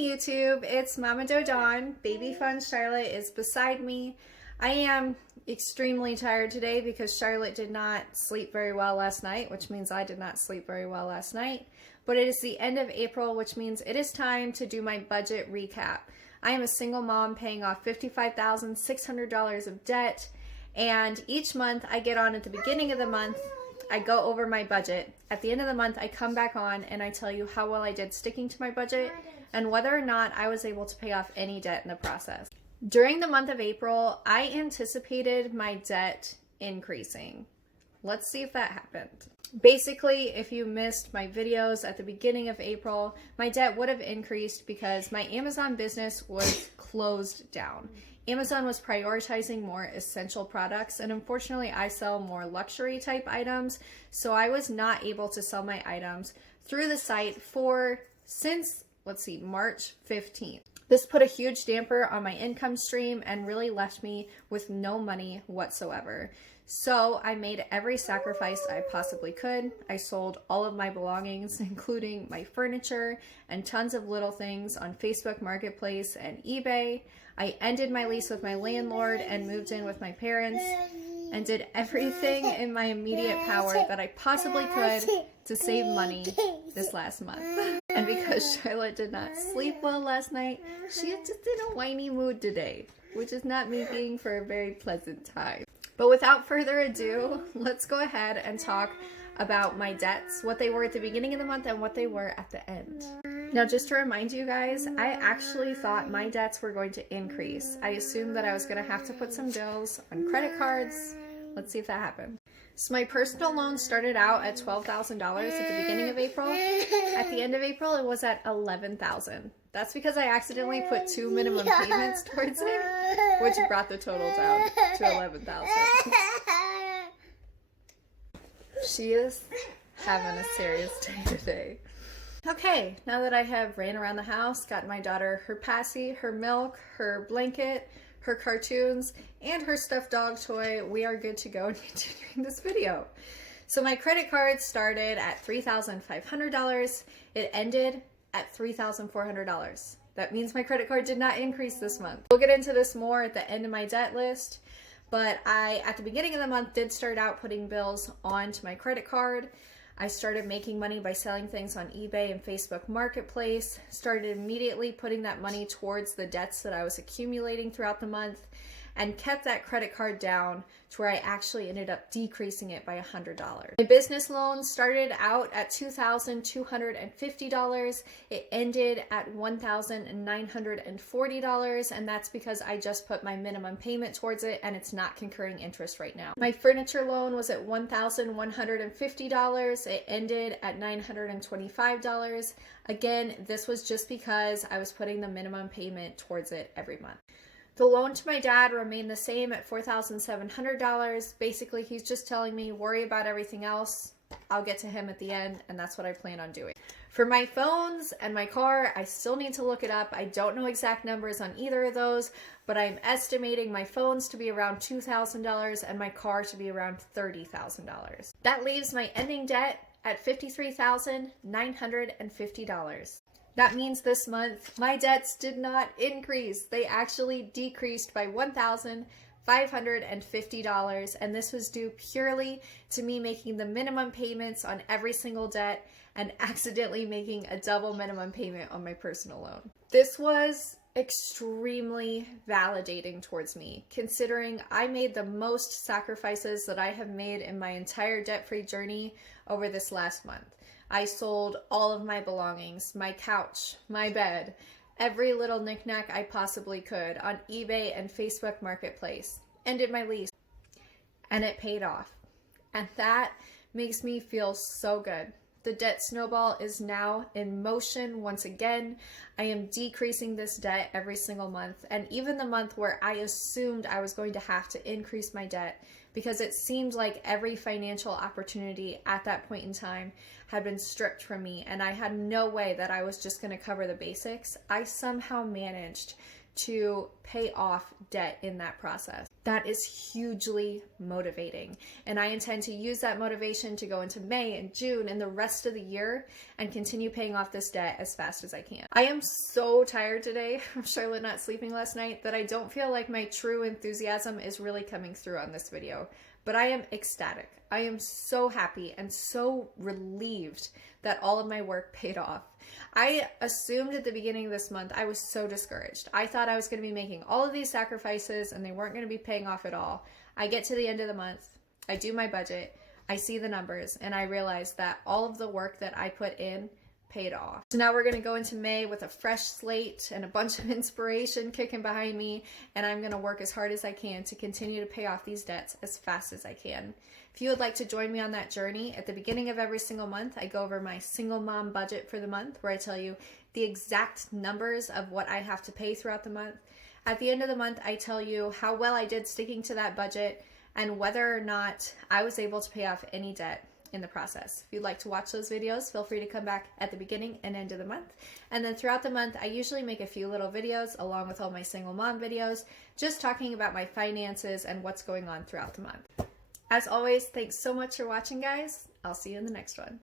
YouTube, it's Mama Doe Dawn. Baby Fun Charlotte is beside me. I am extremely tired today because Charlotte did not sleep very well last night, which means I did not sleep very well last night. But it is the end of April, which means it is time to do my budget recap. I am a single mom paying off $55,600 of debt, and each month I get on at the beginning of the month, I go over my budget. At the end of the month, I come back on and I tell you how well I did sticking to my budget and whether or not I was able to pay off any debt in the process. During the month of April, I anticipated my debt increasing. Let's see if that happened. Basically, if you missed my videos at the beginning of April, my debt would have increased because my Amazon business was closed down. Amazon was prioritizing more essential products, and unfortunately I sell more luxury type items, so I was not able to sell my items through the site since March 15th. This put a huge damper on my income stream and really left me with no money whatsoever. So I made every sacrifice I possibly could. I sold all of my belongings, including my furniture and tons of little things on Facebook Marketplace and eBay. I ended my lease with my landlord and moved in with my parents and did everything in my immediate power that I possibly could to save money this last month. And because Charlotte did not sleep well last night, she is just in a whiny mood today, which is not making for a very pleasant time. But without further ado, let's go ahead and talk about my debts, what they were at the beginning of the month and what they were at the end. Now, just to remind you guys, I actually thought my debts were going to increase. I assumed that I was going to have to put some bills on credit cards. Let's see if that happened. So my personal loan started out at $12,000 at the beginning of April. At the end of April, it was at $11,000. That's because I accidentally put 2 minimum payments towards it, which brought the total down to $11,000. She is having a serious day today. Okay, now that I have ran around the house, gotten my daughter her passy, her milk, her blanket, her cartoons, and her stuffed dog toy, we are good to go in continuing this video. So my credit card started at $3,500. It ended at $3,400. That means my credit card did not increase this month. We'll get into this more at the end of my debt list, but I, at the beginning of the month, did start out putting bills onto my credit card. I started making money by selling things on eBay and Facebook Marketplace, started immediately putting that money towards the debts that I was accumulating throughout the month, and kept that credit card down to where I actually ended up decreasing it by $100. My business loan started out at $2,250. It ended at $1,940, and that's because I just put my minimum payment towards it and it's not concurring interest right now. My furniture loan was at $1,150. It ended at $925. Again, this was just because I was putting the minimum payment towards it every month. The loan to my dad remained the same at $4,700. Basically, he's just telling me, worry about everything else. I'll get to him at the end, and that's what I plan on doing. For my phones and my car, I still need to look it up. I don't know exact numbers on either of those, but I'm estimating my phones to be around $2,000 and my car to be around $30,000. That leaves my ending debt at $53,950. That means this month, my debts did not increase. They actually decreased by $1,550, and this was due purely to me making the minimum payments on every single debt and accidentally making a double minimum payment on my personal loan. This was extremely validating towards me, considering I made the most sacrifices that I have made in my entire debt-free journey over this last month. I sold all of my belongings, my couch, my bed, every little knickknack I possibly could on eBay and Facebook Marketplace, ended my lease, and it paid off. And that makes me feel so good. The debt snowball is now in motion once again. I am decreasing this debt every single month, and even the month where I assumed I was going to have to increase my debt because it seemed like every financial opportunity at that point in time had been stripped from me and I had no way that I was just going to cover the basics, I somehow managed to pay off debt in that process. That is hugely motivating. And I intend to use that motivation to go into May and June and the rest of the year and continue paying off this debt as fast as I can. I am so tired today from Charlotte not sleeping last night that I don't feel like my true enthusiasm is really coming through on this video. But I am ecstatic. I am so happy and so relieved that all of my work paid off. I assumed at the beginning of this month I was so discouraged. I thought I was going to be making all of these sacrifices and they weren't going to be paying off at all. I get to the end of the month, I do my budget, I see the numbers, and I realize that all of the work that I put in paid off. So now we're going to go into May with a fresh slate and a bunch of inspiration kicking behind me, and I'm going to work as hard as I can to continue to pay off these debts as fast as I can. If you would like to join me on that journey, at the beginning of every single month, I go over my single mom budget for the month, where I tell you the exact numbers of what I have to pay throughout the month. At the end of the month, I tell you how well I did sticking to that budget and whether or not I was able to pay off any debt in the process. If you'd like to watch those videos, feel free to come back at the beginning and end of the month. And then throughout the month, I usually make a few little videos along with all my single mom videos, just talking about my finances and what's going on throughout the month. As always, thanks so much for watching, guys. I'll see you in the next one.